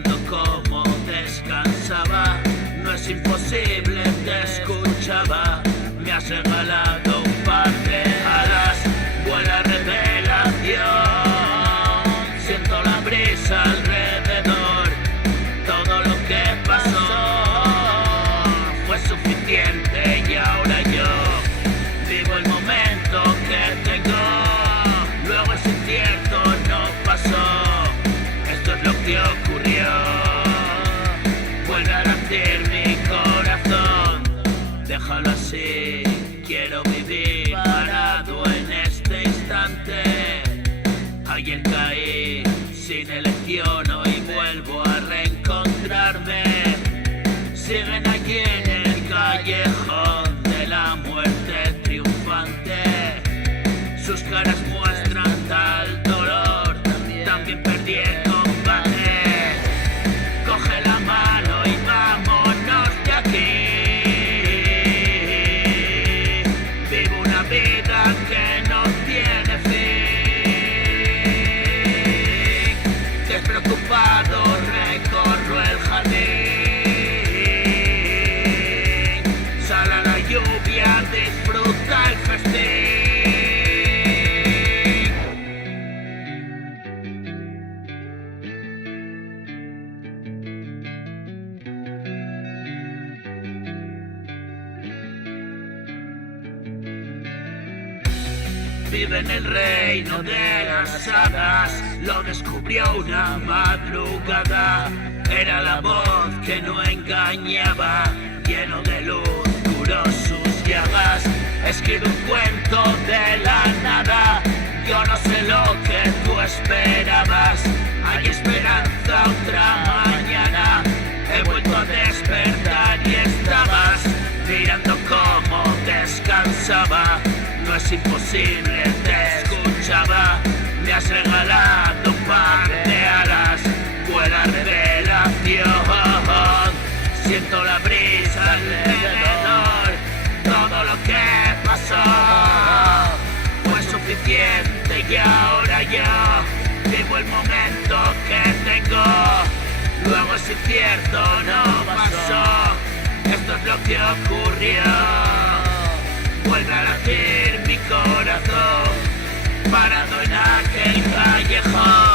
mirando cómo descansaba. No es imposible, te escuchaba. Me has regalado un par de alas, vuela revelación. Siento la brisa alrededor, todo lo que pasó fue suficiente y ahora yo vivo el momento que tengo. Luego es incierto, no pasó, esto es lo que ocurrió. Vuelve a latir mi corazón, déjalo así, quiero vivir parado en este instante. Ayer caí sin elección, hoy vuelvo a reencontrarme. Siguen allí en el callejón de la muerte triunfante. Sus caras muestran tal dolor, también perdí el combate. Coge la mano y vámonos de aquí. Vivo una vida que no tiene fin. Despreocupado recorro el jardín. Sale a la lluvia, disfruta el festín. Vive en el reino de las hadas, lo descubrió una madrugada. Era la voz que no engañaba, lleno de luz, curó sus llagas. Escribe un cuento de la nada, yo no sé lo que tú esperabas. Hay esperanza otra mañana, he vuelto a despertar y estabas mirando cómo descansaba. No es imposible, te escuchaba. Me has regalado un par de alas, vuela revelación. Siento la brisa alrededor, todo lo que pasó fue suficiente y ahora yo vivo el momento que tengo. Luego es incierto, no pasó, esto es lo que ocurrió. Vuelve a latir mi corazón, parado en aquel callejón.